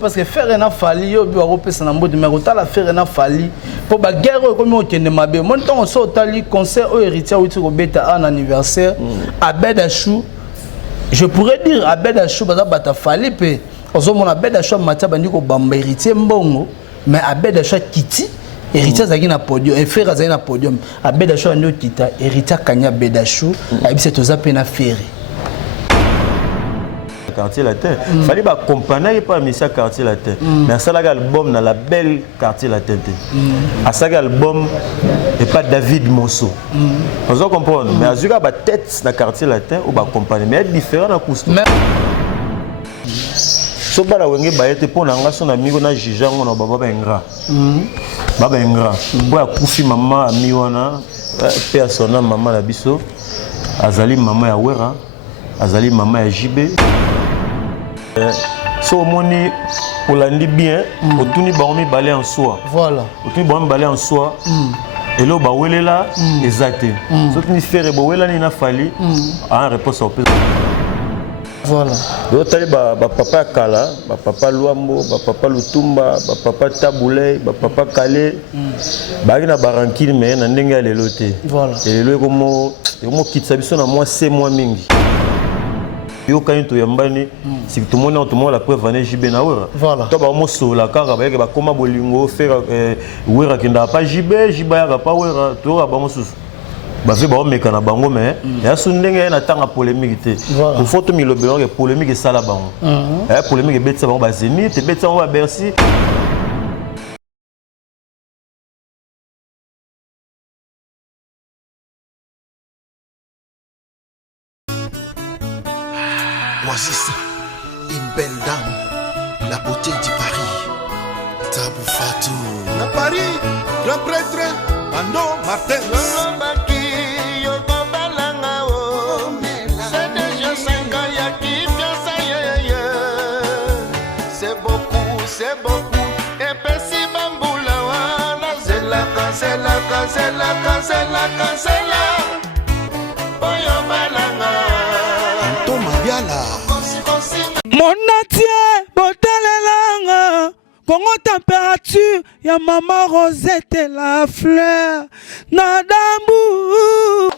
Parce que faire un affali, mais la faire un affali pour la guerre comme on tient ma bé. Mon temps on sort tali concert au héritier où tu bêta un anniversaire à Bedachou. Je pourrais dire à Bedachou bata fali pe. Ozo mon Bedachou matin bandi ko bamba héritier mbongo, mais à Bedachou Kiti héritier zaki na podium, un frère zaki na podium. À Bedachou ando kita héritier kanya Bedachou, abi c'est aux appels na ferry. Quartier latin. Fallait pas accompagner pas Monsieur Quartier latin. Mais ça l'album dans la belle Quartier latin. À ça album et pas David Mosso. Vous comprenez? Mais Azuka ba tête dans Quartier latin ou ba accompagner mais différent dans costume. So ba la wenge ba été pour nanga son ami na jijango na baba bengra. Baba bengra. Bo akufi maman ami wana personnel maman la biso. Azali maman ya Wera. Azali maman ya JB. So moni Olandi bien, autouni baomi balé en soi. Voilà. Autouni baomi balé en soi. Et là ba wele là exact. So tuni faire ba wela ni na fali en réponse au. Voilà. Donc tali ba papa Kala, ba papa Luambo, ba papa Lutumba, ba papa Taboulay, ba papa Kale. Ba na barankini mais na ndenge ya lelo te. Voilà. Et lelo comme kitsa biso na moi c'est moi mingi. Yo quand tu yambani si tout le monde la preuve vané JB na wera voilà to ba mo sola kaka ba yeke ba koma bolingo faire wera kinda pas JB ya pas wera to ba mo susu ba ve ba meka na bango mais ya sundenge na tanga polémique te pour photo mi lobelo ke polémique sala bango polémique betsa bango ba Zénith te betsa bango ba Bercy. Oasis, une belle dame, la beauté du Paris, Tabou Fatou. Na Paris, grand prêtre, Bando Martin. C'est beaucoup, c'est beaucoup. Et puis si Bamboula, cancela. Mon Natie, Botalelanga, Congo température, ya maman Rosette la fleur, Nadambu.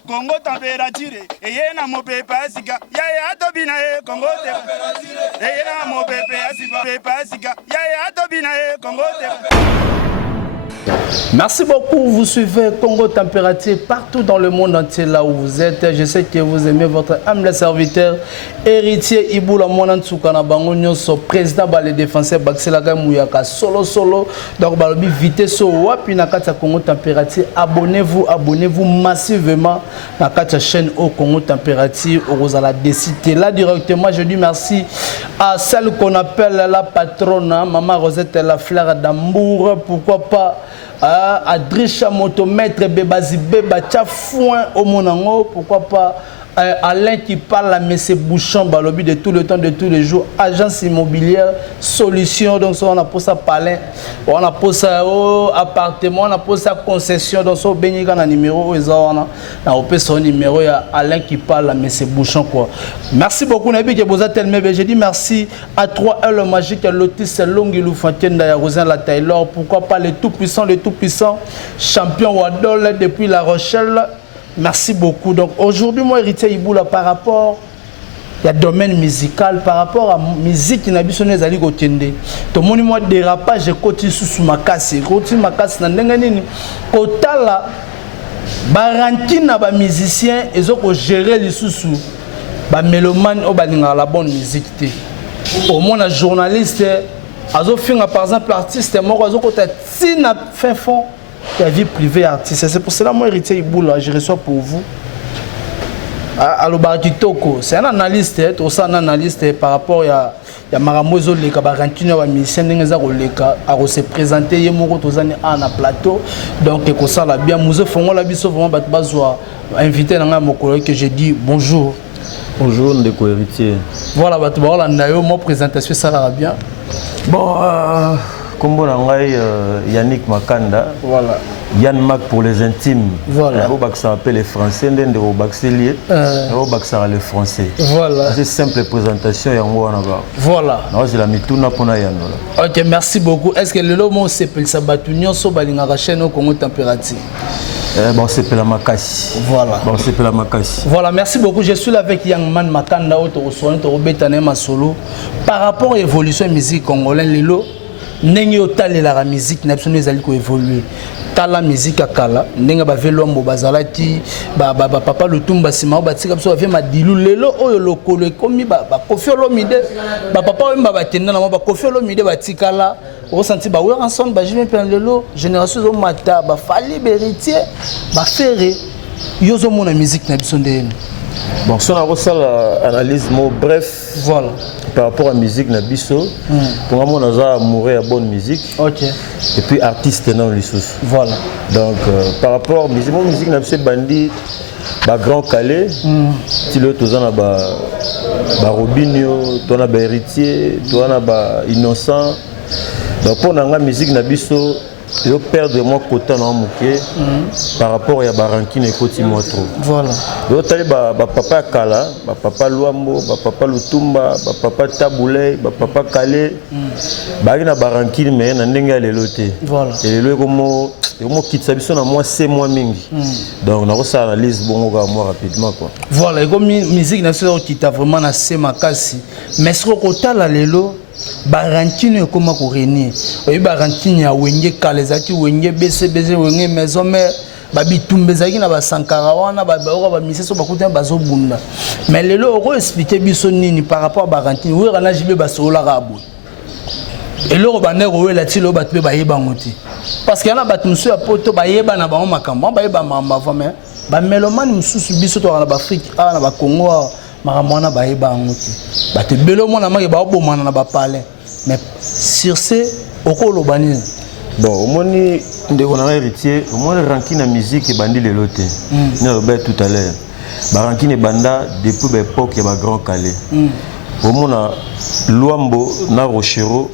Congo température, et y'a mon pépé asika, y'a tobina Congo température, et y'a mon pépé asika, y'a tobina Congo température. Merci beaucoup, vous suivez Congo Température partout dans le monde entier là où vous êtes. Je sais que vous aimez votre humble serviteur, héritier Iboula Monantsukana Bango Nyonso, président des défenseurs Baxelaga Mouyaka, solo. Donc, balobi vite so wapi na kata Congo Température. Abonnez-vous massivement na kata chaîne au Congo Température. Rosala décité là directement. Je dis merci à celle qu'on appelle la patronne, Maman Rosette la fleur d'amour. Pourquoi pas Adrisha Motomètre Bébazi Béba Tchafouin au Monango, pourquoi pas Alain qui parle à M. Bouchon, balobi de tout le temps, de tous les jours, agence immobilière, solution, donc on a pour ça palais, on a pour ça appartement, on a pour ça concession, donc on a béni un numéro, on a son numéro, il y a Alain qui parle à M. Bouchon quoi. Merci beaucoup, Nabi que vous êtes tellement, j'ai dit merci à 3L le magique, à Lotis Longilou Fontaine d'Ayarosin la Taylor, pourquoi pas les tout puissants, champion Wadol depuis La Rochelle. Merci beaucoup. Donc aujourd'hui, moi, héritier Iboula, par rapport au domaine musical, par rapport à la musique qui n'a pas sonné Zali Gotende. Tout le monde moi dérapage, je continue sous ma casse. Continue ma casse. Nandengani, kotala, barantina ba musicien, ils ont géré les sous-sous. Ba mélomane, au balinga la bonne musique. Au moins, un journaliste, ils ont fait par exemple l'artiste, moi, ils ont fait un fin fond. La vie privée artiste. C'est pour cela, moi, héritier Iboula, je reçois pour vous Aloba Kitoko, c'est un analyste, c'est un analyste par rapport à Maramozo Leka, Barantino, à Michel Nengazaro Leka, à se présenter, Yemoro Tozani à plateau. Donc, et ça, la bien, Mouze Fongo, la biso, vraiment, Batbazoa, invité dans mon collègue que j'ai dit bonjour. Bonjour, Ndeko Héritier. Voilà, Batbaola, Nayo, mon présentation, ça va bien. Bon, comme on a Yannick Makanda. Voilà. Yann Mac pour les intimes. Voilà. Ça appelle les Français, les Français. Voilà. C'est simple présentation. Voilà. C'est la mituna pour Yann. Ok, merci beaucoup. Est-ce que le lomo s'appelle Sabatunion Sobalinga chaîne au Congo température? Bon, c'est la Makassi. Voilà. Bon, c'est la Makassi. Voilà, merci beaucoup. Je suis là avec Yangman Makanda, Solo. Par rapport à l'évolution de la musique congolaise, Lilo, la musique n'a pas évolué. La musique à Kala, Nenga Bavelombo Bazalati, Papa Lutumba Sima, Batika, Madilu, Lelo, Loko, Komi, Kofiolo Mide, Papa Mbabatena, Kofiolo Mide, Batikala, ressenti ensemble, Bajime Penlelo, Génération de Mata, Fali Beritier, Ferré, Yozo Mona musique Nabisonde. Bon, si on a reçu l'analyse, bref, voilà. Par rapport à la musique Nabiso, pour moi, on a amoureux à bonne musique. Ok. Et puis artiste dans les sous. Voilà. Donc, par rapport à la musique Nabiso, Bandit, Grand Calais, tu le tous en Robinho, tu en Héritier, tu en Innocent. Donc, pour la musique Nabiso, je perds de mon côté par rapport à Barankine et Koti Motro. Voilà. Donc, tu as papa Kala, papa Luambo, papa Lutumba, papa Taboulay, papa Calais. Barina Barankine, mais il y a des lotés. Voilà. Et le comme quitte sa biso na moi c'est moi mingi. Donc on a reçu l'analyse bon moi rapidement quoi. Voilà, et comme musique nationale qui t'a vraiment na sema kasi. Mais ce qu'on t'a la lelo Barantine comment courir. Oui Barantine ya wenge kalezaki wenge BCBZ wenge maison mère babi tumbezaki na ba sankara wana ba ba miseso bakuta bazo bunda. Mais lelo on expliquer biso nini par rapport à Barantine. Oui rana jibe basola rabo. Et le robaner ouais la tilo batbe ba yeba ngoti. Parce qu'il y a des gens qui ont bayeba na bango makambo bayeba mama mais ba mélomane mususu biso to na ba Afrique na ba Congo makamwana bayeba ngoti bate belo mona maki ba bomana na ba parler mais sur ce okolo bani bon au moni ndeko na héritier au moins ranking na musique et bandi le loté na Robert tout à l'heure ba ranking banda depuis l'époque ya ba Grand Calais au mona Luambo na Rochero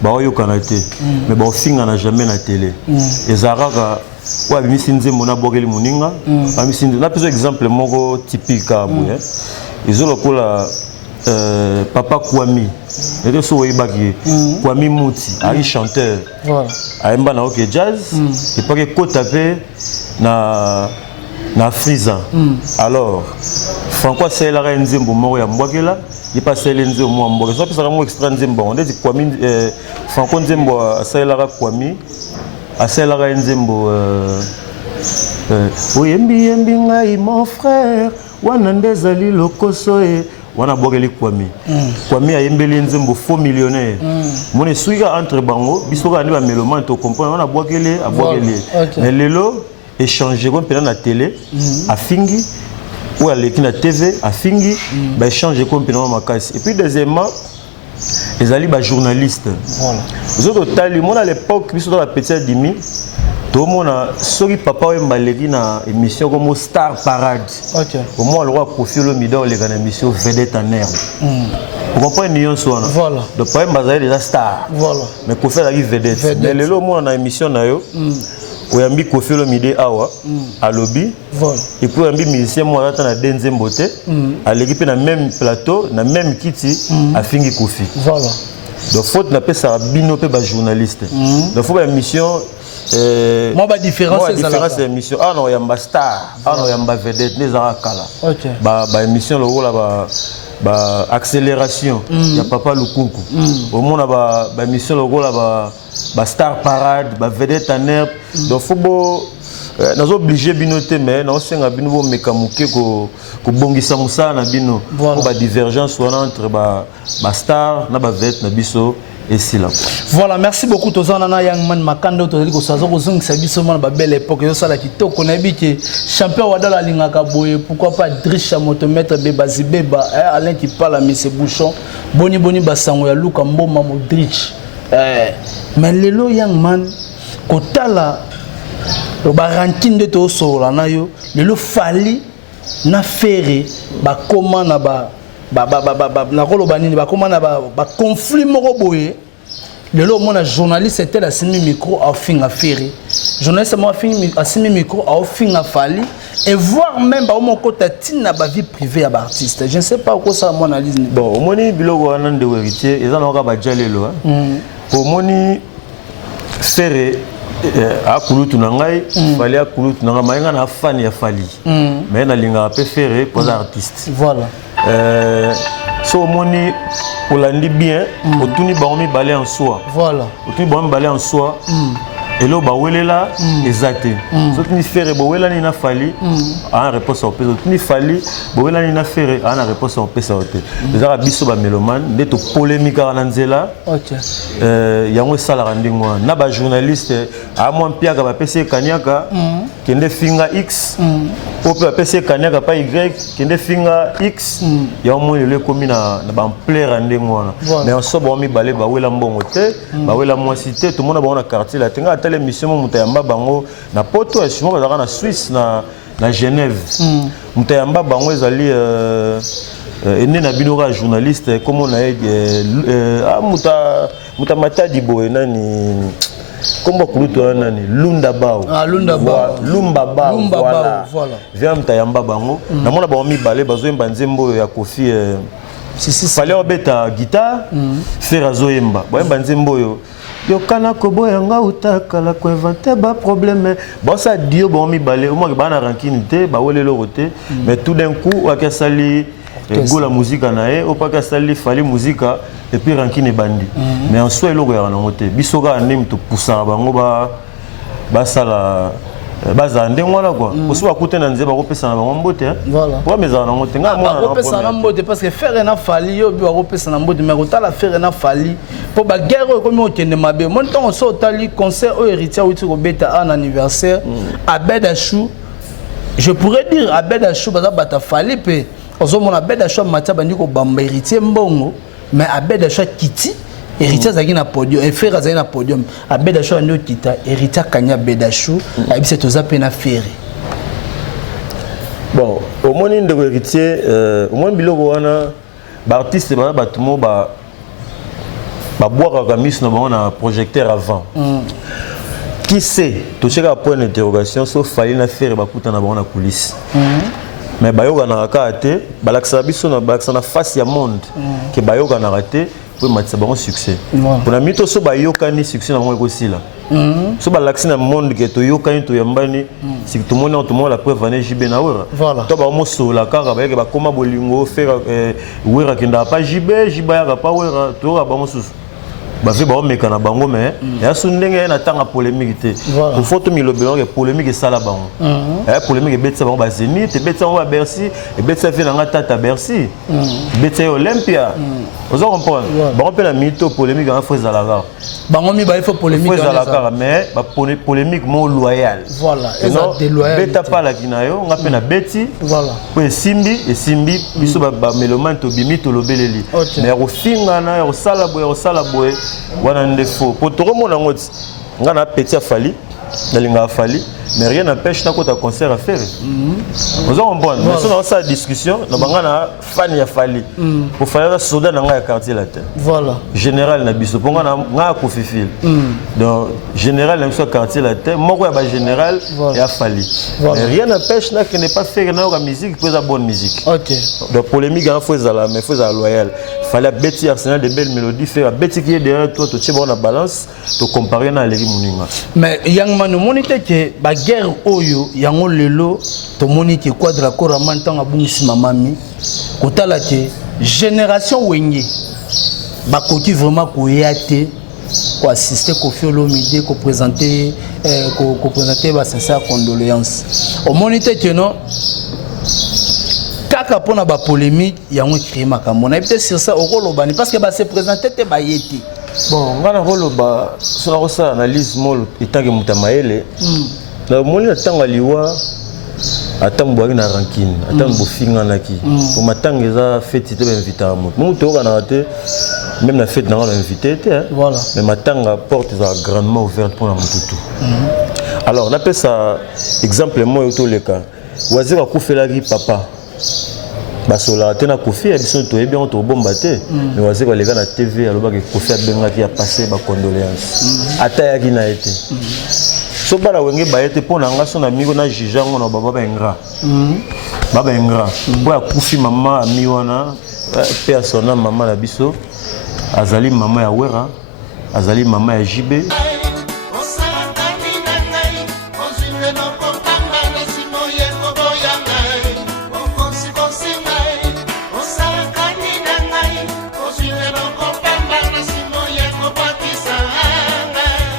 baoyo kanate mais bon finga na jamais na télé ezaraka wa bimisi nzembo na bogeli muninga bimisi na peso exemple moko typique abu ezolo kola papa Kwami et so oyebaki Kwami Muti ari chanteur voilà aimba na OK jazz et pas que kotape na Friza alors Francois Sela nzembo moko ya mbokela il passe les nzembo mo mboka so pesa mo extra nzembo on dit Kwami Franco nzembo asalela Kwami asalela nzembo oyembi ngai mon frère wana ndezali lokoso e wana bogeli Kwami Kwami ayembeli nzembo faux millionnaire mone suika entre bango bisoka ndi ba mélomane to comprendre wana bogeli abogeli mais lelo échanger comme pena na télé afingi ou à l'équipe de TV, à Fingi, bah changer complètement ma casse. Et puis deuxièmement, les alliés journalistes. Voilà. Vous autres, à l'époque, ils sont dans la petite demi. Tout le monde a sorti papa et malégi na émission comme Star Parade. Ok. Au moins le roi profil le midor les gars émission vedette en herbe. Vous comprenez nion soana. Voilà. Donc pas bazali déjà star. Voilà. Mais pour faire la vedette. Mais le lot moi na émission na yo. Oyambi Kofi Olomide awa à lobby voilà et puis oyambi musicien moi là na denze mbote à l'équipe na même plateau na même kiti a fingi Kofi voilà donc faute na pesa bino pe ba journaliste donc faut ba émission moi ba différence c'est émission ah non yamba star ah non yamba vedette les kala OK ba émission le là ba accélération ya papa Lukunku au monde ba émission le là ba Star Parade ba vedette en herbe donc faut beau nous obligé binoter mais nous senga bino mekamuke ko bongisa musala na bino pour ba divergence entre ba star na ba vedette na biso et si là. Voilà, merci beaucoup Tozana Youngman Makando tozali ko sazo ko zong sabi seulement ba belle époque yo sala kitoko na bi ke champion wadala lingaka boye pourquoi pas Drisha motomètre Bebazi Beba Alain qui parle à Monsieur Bouchon boni basango ya Luka Mboma Modric mais lelo Youngman kotala ba ranking de to sola na yo lelo fali na ferré ba comment na ba na koloba nini ba comment na ba conflit moko boye lelo mon journaliste était la simi micro à finga ferré journaliste moi finga simi micro à finga fali et voir même ba mon côté tina ba vie privée à artiste je ne sais pas quoi ça mon analyse bon moni biloko wana de héritier eza na ka ba jalelo pour moni ferré a kulutu na ngai fali a kulutu na ngai nga na fan ya fali mais na linga pe ferré pour artiste voilà so moni olandi bien otuni bango balé en soi voilà otuni bango balé en soi et là ba welela exacté so tuni ferré bo wela ni na fali en réponse au peso tuni fali bo wela ni na ferré en réponse au peso te déjà biso ba mélomane de to polémique na nzela OK yango sala randingo na ba journaliste a moi piaka ba pc kanyaka kende finga x po pe pc kanyaka pa y kende finga x ya moi le komi na ba plaire randingo mais en so ba mi balé ba wela mbongo te ba wela moi cité tout monde ba na quartier la tenga l'émission Moutayamba Bango na Poto et souvent na Suisse na Genève Moutayamba Bango ezali ene na binora journaliste comme on a muta matadi boy nani komba kuluto nani Lunda Bao Lumba Bao voilà vient Moutayamba Bango na mona ba mi balé bazo yemba nzembo ya Kofi fallait obeta guitare faire azoyemba ba yemba nzembo yo yokana koboya nga utakala ko inventer ba problème bon ça dio bon mi balé au moins ba na ranking te ba wolelo roté mais tout d'un coup aka sali go la musique nae au pas ka sali fali musique et puis ranking e bandi mais en soi eloko ya na ngote bisoka nem to poussa bango ba sala baza ndengwana quoi aussi ba kuté na nzeba ko pesa na bango mbote voilà pour mes na ngote nga moi na pesa na mbote parce que faire na fali yo bi ko pesa na mbote mais ko tala faire na fali pour ba guerre ko mi okende mabe mon temps so tali concert au héritier outi ko beta un anniversaire Abed Achou je pourrais dire Abed Achou bata fali pe ozo mon Abed Achou matia bandi ko bamba héritier mbongo mais Abed Achou kiti héritier zaki na podium et frère zaki na podium Abed Achou ando kita héritier kanya Abed Achou abise toza pe na ferré bon au moins de héritier au moins biloko wana ba artiste ba batumo ba boire à mis na projecteur avant qui sait tout ce point d'interrogation sauf fallait na faire ba kuta na na coulisse mais bayoga na rakate balaksa biso na balaksa na face ya monde que bayoga na raté pour matisa bon succès pour na mito so bayoka ni succès na ngo sila so balaksa na monde que to yoka ni to yambani si tout le monde la preuve vané JB na wera to ba mo so la kaka ba ba koma bolingo faire wera kinda pas JB ya pas wera to ba mo susu ba ve ba meka na bango mais ya su ndenge na tanga polémique te il faut to mi lo belong polémique sala bango polémique betsa bango ba Zénith betsa bango ba Bercy et betsa fait na ngata Bercy betsa Olympia vous comprenez bango pe na mito polémique en fois zalaka bango mi ba il faut polémique zalaka mais ba polémique mo loyal voilà eza déloyal beta pas la kinayo nga pe na beti voilà po simbi biso ba mélomane to bimi to lobeleli mais au finga na au sala boy wana ndefo pour tout le monde en mode ngana petit afali nalinga afali mais rien n'empêche na kota concert à faire vous comprenez mais sur ça discussion na bangana fan ya fali pour faire la soda na nga quartier la terre voilà général na biso ponga na nga ko fifil donc général na quartier la terre moko ya ba général ya fali mais rien n'empêche na que ne pas faire na la musique pour la bonne musique OK donc polémique en faut la mais faut la loyal fallait bêti arsenal de belles mélodies faire bêti qui est derrière toi tu sais bon la balance to comparer na Léry Muninga mais yang manu monite que ba guerre oyo yango lelo to monite quadra koraman tanga bungisi mamami kotala ke génération wenge ba koki vraiment ko yate ko assister Koffi Olomide ko présenter ba sincère condoléances au monite que non kaka pona ba polémique yango créer makambo na peut-être sur ça au kolobani parce que ba se présenter te ba yete Bon, on a roloba sur ça analyse mol itangi mutamaele. Na moli na tanga liwa atang boagi na rankine, atang bofinga naki. Pour matang eza fête te inviter mo. Mo to kana raté même la fête na on invité voilà. Mais matanga porte est grandement ouverte pour la mututu. Alors on appelle ça exemple moi auto le cas. Wazira kufela gi papa. Basola tena kofi biso to bien to bomba te mais wazeka les gars na TV aloba ke kofi abenga ki a passé ba condoléances ata ki na été so bala wenge ba été pona ngaso na miko na jija ngona baba engra baba engra bo ya kofi mama mi wana persona mama la biso azali mama ya wera azali mama ya jibe.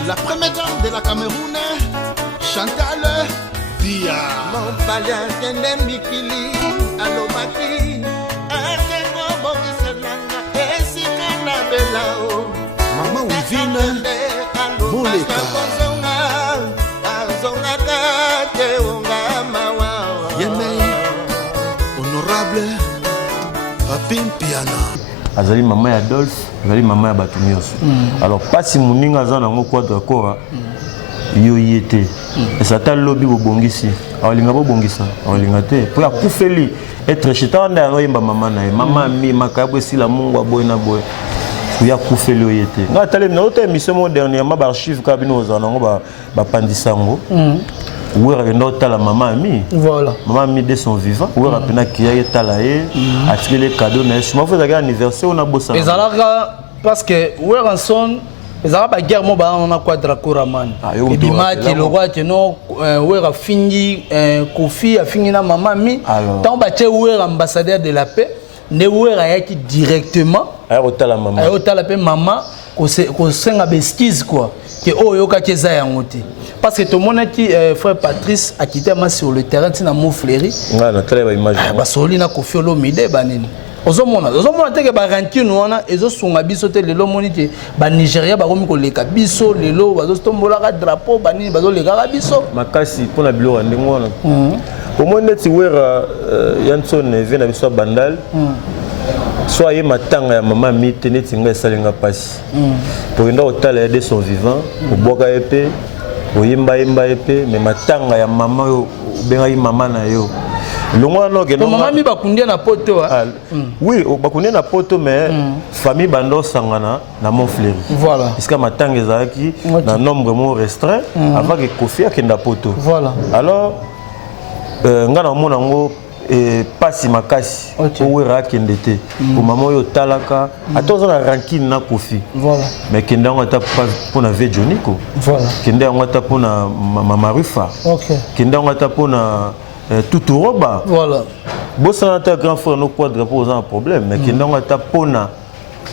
La première dame de la Cameroun, Chantal Dia. Mon palais de Mikili, Alomaki, Atengo Bokiselanga, Esikana Belao. Maman Wivine, Mouleka. Yemei, honorable, Papin Piana. Azali maman Adolphe, azali maman Batumios. Alors pas si moninga za nango kwa d'accord yo yete. Et ça t'a lobby bobongisi. Alinga bobongisa, alinga te. Pour ya kufeli être chitant na yemba maman na maman mi makabwe si la mungu boy na boy. Pour ya kufeli yo yete. Na tale na autre émission dernièrement ba archive kabino za nango ba pandisango. Où est la maman mi? Voilà. Maman mi de son vivant. Où est la qui a talaé, a tiré les cadeaux. Je m'en fais un anniversaire, on a bossé. Et ça parce que où est son? Et ça va guerre mon on a quoi Dracoraman. Et bima qui le roi qui non où est fini Kofi a fini na maman mi. Tant baché où est ambassadeur de la paix. Ne où est qui directement. Aïota la maman. Aïota la paix maman. Qu'on s'en abesquise quoi. Que oh yoka keza ya ngoti. Parce que tout le monde qui frère Patrice a quitté moi sur le terrain tina mo fléri. Ouais, na très bonne image. Ba soli na Kofi Olomide banini. Ozomona te ke ba rankine wana ezo sunga biso te lelo moni te ba Nigeria ba komi ko leka biso lelo bazo tombola ka drapeau banini bazo leka ka biso. Makasi pona bilo ndengo wana. Au moins neti wera Yanson vient na biso bandal. Soit il m'attend à maman mite neti nga salinga passe. Pour une autre telle de son vivant, au boka épée, au yimba épée, mais m'attend à maman yo, bien maman na yo. Le mois non que non. Maman mi bakundia na poto. Oui, bakundia na poto mais famille bando sangana na mon fléri. Voilà. Parce que m'attend ezaki na nombre mo restreint avant que Kofi akenda poto. Voilà. Alors ngana mona ngo et pas si makasi ou rakendete pour maman yo talaka atozo na rankine na Kofi voilà mais kenda ngata pour na vejoniko voilà kenda ngata pour na mama Rufa OK kenda ngata pour na tuturoba voilà bossa na grand frère no quadre pour un problème mais kenda ngata pour na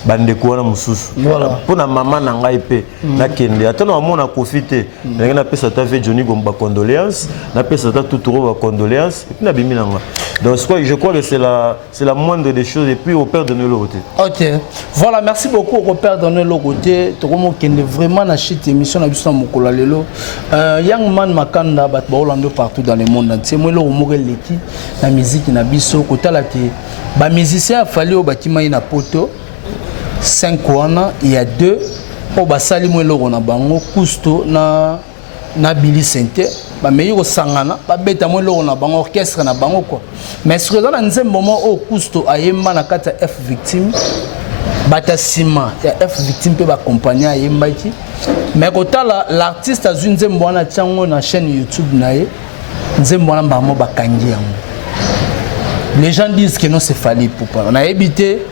bandeko wana mususu voilà pour na maman na ngai pe na kende atano amona Kofi na ngena pesa ta vejoniko mba condoléances na pesa ta tuturoba condoléances et puis na bimi nanga. Donc je crois que c'est la moindre des choses et puis au père de nos côtés. OK. Voilà, merci beaucoup au père de nos côtés. Tokomo kende vraiment na chite émission na biso mokola lelo. Young man makanda bat ba Orlando partout dans le monde entier. Moi lo moke leki na musique na biso kotala ke ba musicien fali o batima ina poto 5 wana il y a 2 o basali moi lo na bango Kusto na Billy Sente ba meyo sangana ba beta mo lo na bango orchestre na bango quoi mais sur dans un moment au Kusto ayemba na kata F victime bata sima ya F victime pe ba compagnie ayemba ki mais kotala l'artiste azunze mbwana tsango na chaîne YouTube nae nzembwana mbamo bakangi yango. Les gens disent que non c'est fallu pour pas on a évité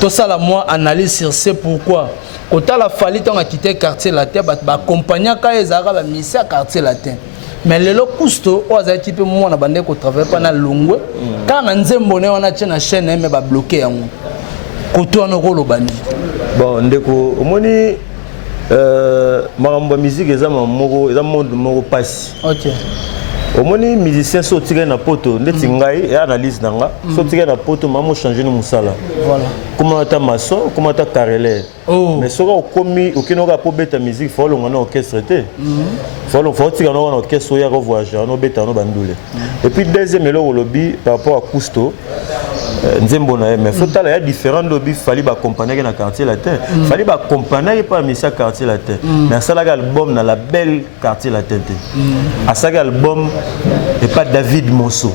tout ça la moi analyse sur c'est pourquoi autant la fallu tant a quitté quartier latin ba accompagner ka ezara ba misi à quartier latin mais le lo Kusto oza type moi na bande ko travailler pas na longwe quand na nzembo ne wana tena chaîne mais ba bloquer yango koto na ko lobani bon ndeko omoni makambo musique eza moko eza monde moko passe. OK. Au moins les musiciens sont tirés na poto, les tingai et analyse nanga, sont tirés na poto, maman changer nos musala. Voilà. Comment tu as maçon, comment tu as carrelé. Mais ce qu'on commis, aucun n'aura pas bête musique, faut le on orchestre té. Faut tirer un orchestre ou y a voyage, on bête on bandoule. Et puis deuxième le lobby par rapport à Cousteau. Nzembona mais faut aller différents lobby fallait accompagner dans quartier latin fallait accompagner pas monsieur quartier latin mais ça l'album dans la belle quartier latin à ça album et pas David Monceau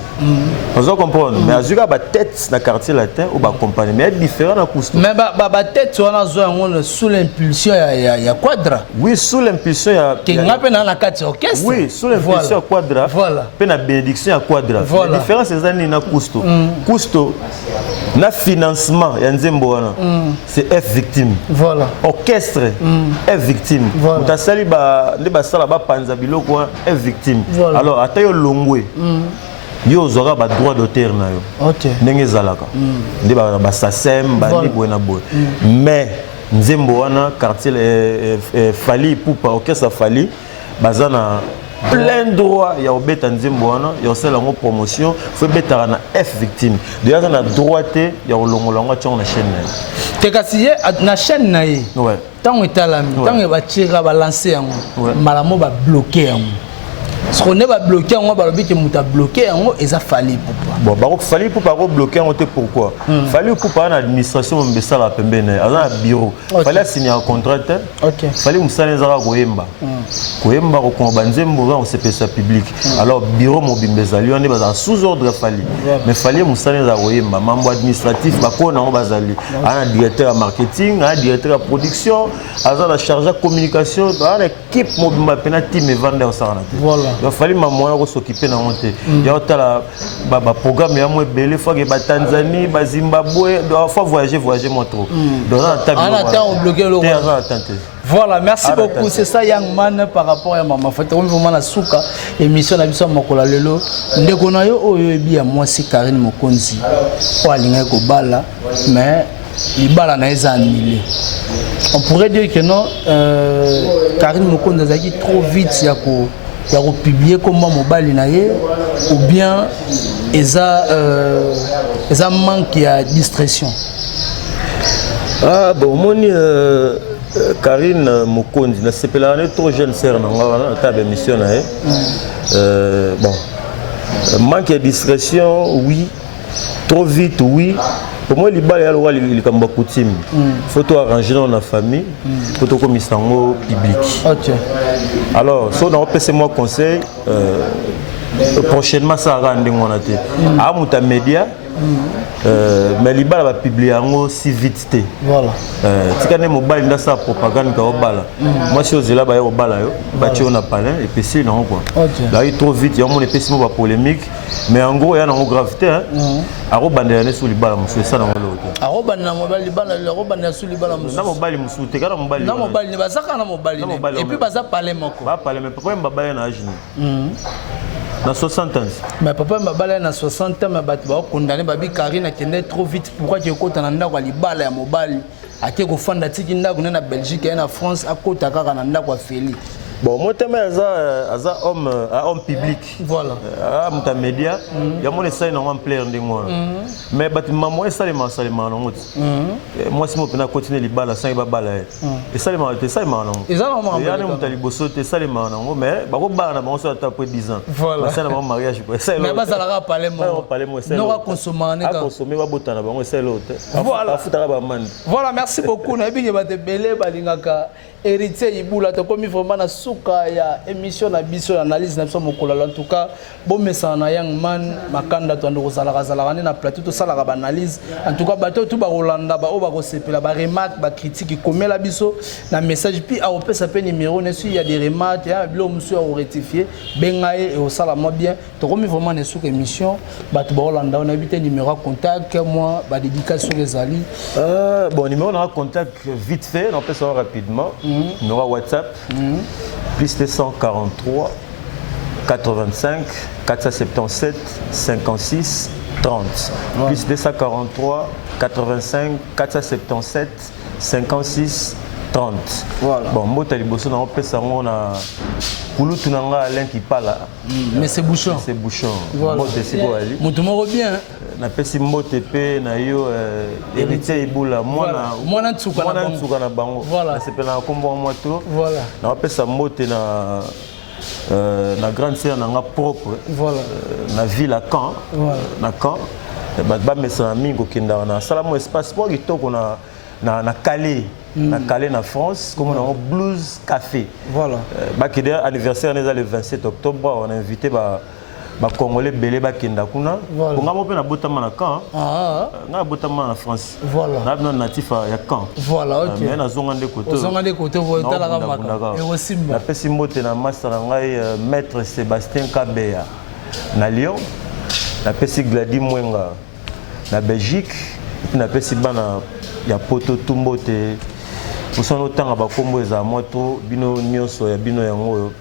vous comprenez mais azura ba tête dans quartier latin ou ba accompagner mais différent dans Cousteau mais ba tête on a besoin sous l'impulsion ya Quadra oui sous l'impulsion ya qui ngape dans la quartier orchestre oui sous l'impulsion ya Quadra voilà pe na bénédiction ya Quadra la différence c'est ça ni na Cousteau Cousteau na financement ya nzembo wana c'est F victime voilà orchestre F victime mutasali ba nde basala ba panza biloko F victime alors ata yo longwe yo zora ba droit d'auteur na yo ndenge zalaka nde ba SACEM ba ni boena boy mais nzembo wana quartier Fali Poupa orchestre Fali bazana plein droit ya obeta nzembo wana ya osala ngo promotion faut beta na F victime déjà na droité ya olongola ngo tia na chaîne na te kasiye na chaîne na ye ouais tango etalami tango ba tira ba lancer yango malamo ba bloquer yango ce qu'on est ba bloquer yango ba lobi ke muta bloquer yango eza Fali Poupa bon ba Fali Poupa ko bloquer yango te pourquoi Fali Poupa na administration mbesa la pembene azana bureau fallait signer un contrat fallait musala ezaka koyemba koyemba ko komba nzembo on se pesa public alors bureau mobimbezali on est bazala sous ordre Fali mais fallait musala ezaka koyemba membre administratif ba ko na ngo bazali ana directeur marketing ana directeur de production azana chargé de communication ana équipe mobimba pena team et vendeur ça voilà il fallait maman s'occuper na monter il y a tala ba programme ya mo belé fois que ba Tanzanie ba Zimbabwe doit fois voyager moi trop donc on attend bloquer le voilà merci beaucoup c'est ça Young Man par rapport à maman fait vraiment na suka émission na biso makola lelo ndeko na yo oyo ebi ya mwasi Karine Mokonzi o alinga ko bala mais libala na eza annulé on pourrait dire que non Karine Mokonzi azaki trop vite ya ko publier comment mobile na ye ou bien eza manque ya distraction. Ah bon moni Karine Mokonzi na sepela ne trop jeune sœur na ngana ta émission na bon manque de discrétion oui trop vite oui pour moi les balles alors les kamba coutume faut arranger dans la famille faut to comme sango public OK alors so dans PC moi conseil prochainement ça va rendre mon até à muta média mais les balles va publier si vite voilà tikane mobile nda sa propagande ka obala moi si ozela ba yo bala yo ba ti on a parlé et puis c'est non quoi là il trop vite il y a mon épée mo ba polémique mais en gros il y a une gravité hein aro bandana sur les balles monsieur ça dans l'autre aro bandana mobile les balles aro bandana sur les balles monsieur na mobile monsieur te kana mobile na mobile ne bazaka na mobile et puis baza parler moko ba parler mais pourquoi mbaba na âge na 60 ans mais papa mbaba na 60 ans mais ba condamné babi Karine qui est trop vite pourquoi tu écoutes en ndako libala ya mobile ake ko fanda tiki ndako na Belgique et na France akota kaka na ndako Feli bon moi thème aza homme public voilà muta média ya mon essaye na plaire ndingo mais bâtiment moi ça les na ngoti moi si mo pena continuer libala sans babala et ça les na ils ont vraiment ya ne muta liboso te ça les na ngo mais ba ko ba na ba so ta pour 10 ans voilà ça na mariage quoi ça mais ba ça la parler moi ça non va consommer na consommer ba botana ba ngo ça l'autre voilà futara ba man voilà merci beaucoup na bi ba te belé ba lingaka héritier Ibula to comme vraiment na suka ya émission na biso analyse na biso mokolala en tout cas bon message na Young Man makanda to ndo kozala na plateau to sala ba analyse en tout cas bato tout ba Rolanda ba o ba ko sepela ba remarque ba critique komela biso na message puis a opesa pe numéro ne il y a des remarques ya bilo monsieur a rectifier bengaye et au sala moi bien to comme vraiment na suka émission bato ba Rolanda on a habité numéro contact moi ba dédicace les ali bon numéro on a contact vite fait on peut savoir rapidement numéro WhatsApp plus 243 85 477 56 30 plus 243 85 477 56 30. Voilà. Bon, moi, tu as on peut savoir pour tu n'as Alain qui parle. Mais c'est bouchon. C'est bouchon. Voilà. Moi, tu sais quoi, Ali. Mon tomo bien. Na pesi mbote pe na yo héritier ibula mwana tsuka na bango. Voilà. C'est pena kombo moi to. Voilà. Na pesa mbote na grande sœur na propre. Voilà. Na ville à Caen. Voilà. Na Caen. Ba mesa mingo kenda na sala mo espace pour kitoko na Calais. Na Calais na France comme on a Blues Café. Voilà. Bakide anniversaire le 27 octobre on a invité ba Congolais belé bakenda kuna. On a monté na botama na Caen. Na botama na France. Voilà. Na natif ya Caen. Voilà, OK. Mais na zonga ndeko to. Zonga ndeko to vo tala ka maka. Et aussi na pesi mbote na master ngai maître Sébastien Kabeya na Lyon. Na pesi Gladi Mwenga na Belgique. Na pesi bana ya poto tumbote. Pour autant ba kombo za moto bino nyonso ya bino yango.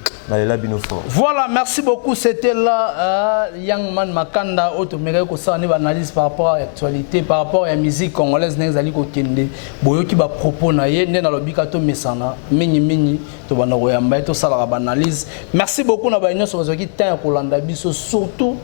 Voilà, merci beaucoup. C'était là Young Man Makanda, automéré ko ça une analyse par rapport à l'actualité, par rapport à la musique congolaise n'exali ko kende. Boyo ki ba propos na ye ne na lobika to mesana, mini to bana royamba to sala ba analyse. Merci beaucoup na ba union sur qui temps ko landa biso surtout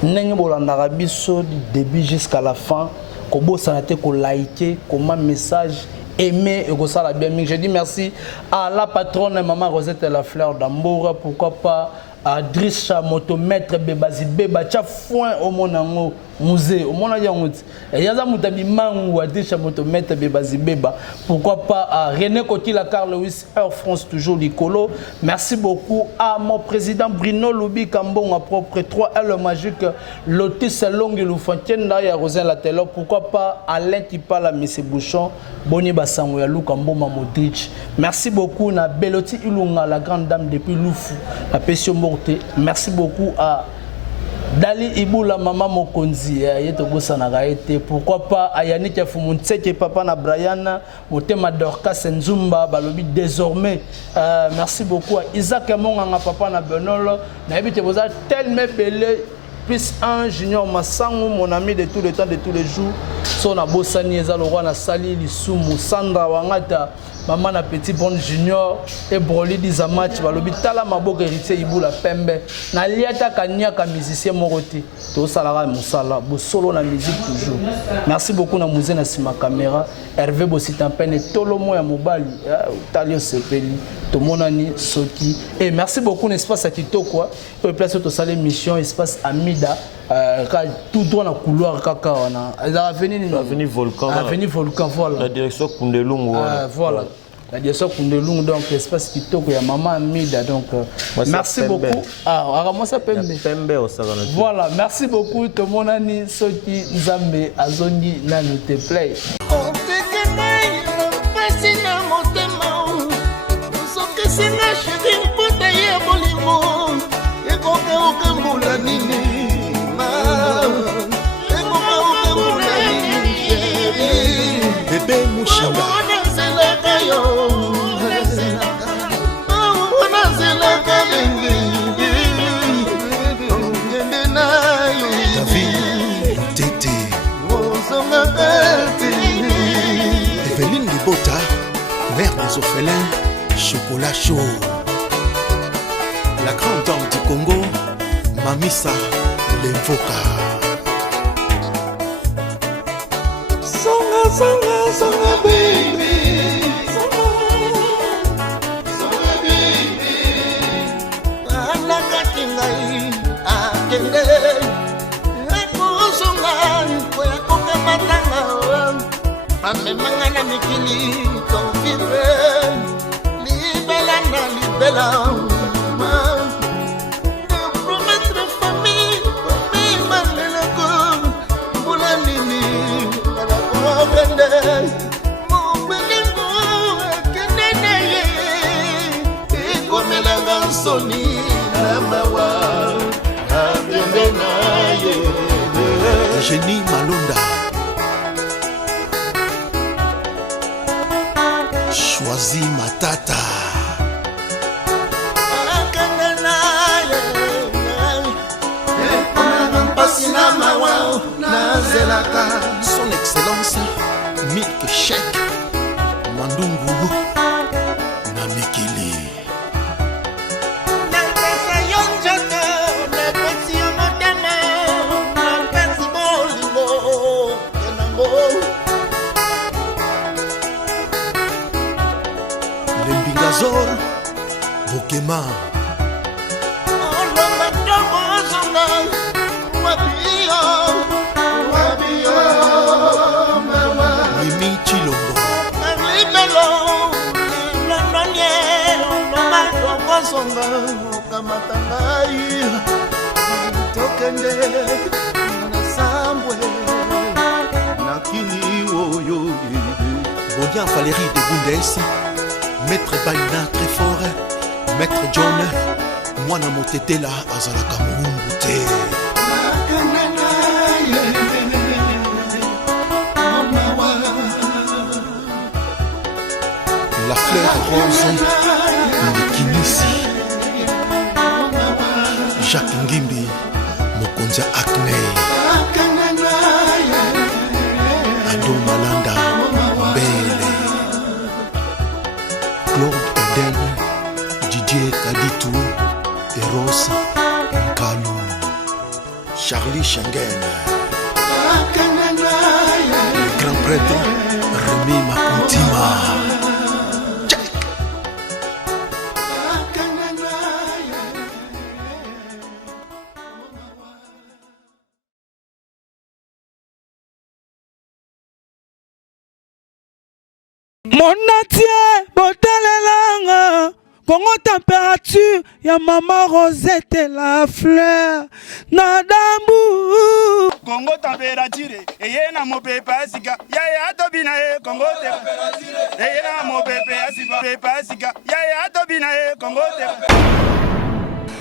ndenge bolanda biso du début jusqu'à la fin. Ko bosana te ko liker, comment message aimer et ça la bien. Je dis merci à la patronne maman Rosette La Fleur d'Ambour, pourquoi pas à Drisha motomètre Bebazi Beba tcha foin au monango musée au monango et yaza mutabi mangu à Drisha motomètre Bebazi Beba, pourquoi pas à René Kotila Carl Lewis Air France toujours l'icolo. Merci beaucoup à mon président Bruno Loubi Cambon à propre 3 L magique Lotus Longue Loufontaine là ya Rosin Latelo, pourquoi pas Alain qui parle à Monsieur Bouchon Boni Basango ya Lukambo Mamodrich. Merci beaucoup na Beloti Ilunga la grande dame depuis Loufou la Pession. Merci beaucoup à Dali Iboula Maman Mokonzi pourquoi pas à Yannick Fumuntseke papa na Brian Motema Dorcas Nzumba balobi désormais merci beaucoup à Isaac Monganga papa na Benol na ebite boza tellement belé plus un junior Massango mon ami de tout le temps de tous les jours son abosani ezalo roi na sali lisumu Sandra Wangata maman na petit bon junior et Broly Dizamach balobi tala maboka héritier Iboula Pembe na liata kanya ka musicien moroti to salara musala bo solo na musique toujours. Merci beaucoup na musée na sima caméra Hervé Bositampene tolomo ya mobali Talio Sepeli to monani soki et merci beaucoup l'espace à Kitoko pour place to salle mission espace Amida tout droit dans couloir kaka wana avenue Volcan voilà la direction Kundelungu voilà la direction Kundelungu donc espace Kitoko ya maman Amida donc merci beaucoup voilà merci beaucoup to monani soki Nzambe azongi nanu te play Singa shiki puta ye bolimo ekoke okambula nini ekoke okambula nini bebe mushinga zelaka yo zelaka bengi ngende nayo David Tete ozonga kati Eveline Libota mère des orphelins Chocolat chaud. La grande dame du Congo, Mamissa Lemfoka. Songa, songa, songa, baby. Songa, baby. Anaka kingai, akende. Eko songa, koya koka matanga. Amemanga na mikili, konfire. Bella, promettre famille, Malelako, Boulanini, Malako, mon belingo, Kenene, et comme la gansoni, la mawa, Génie Malonda. Choisis ma tata. Son Excellence Milk Shake Ndungu na Mikili. Lembingazor Bokema Mimi Chilombo Bodia Valérie de Bundes, Maître Baina très fort, Maître John, Mwana Motetela Azalaka Mungute. La fleur rose de Kinisi, Jacques Ngimbi, Mokonza Acne, Ado Malanda, Mbele, Claude Eden, Didier Kaditou, Eros Nkalou, Charlie Schengen, le grand prêtre Rémi Makuntima. Monatie botalelanga Congo température ya mama Rosette la fleur Nadambu Congo température eyena mopepe asika yaya atobina e Congo température eyena mopepe asika yaya atobina e Congo température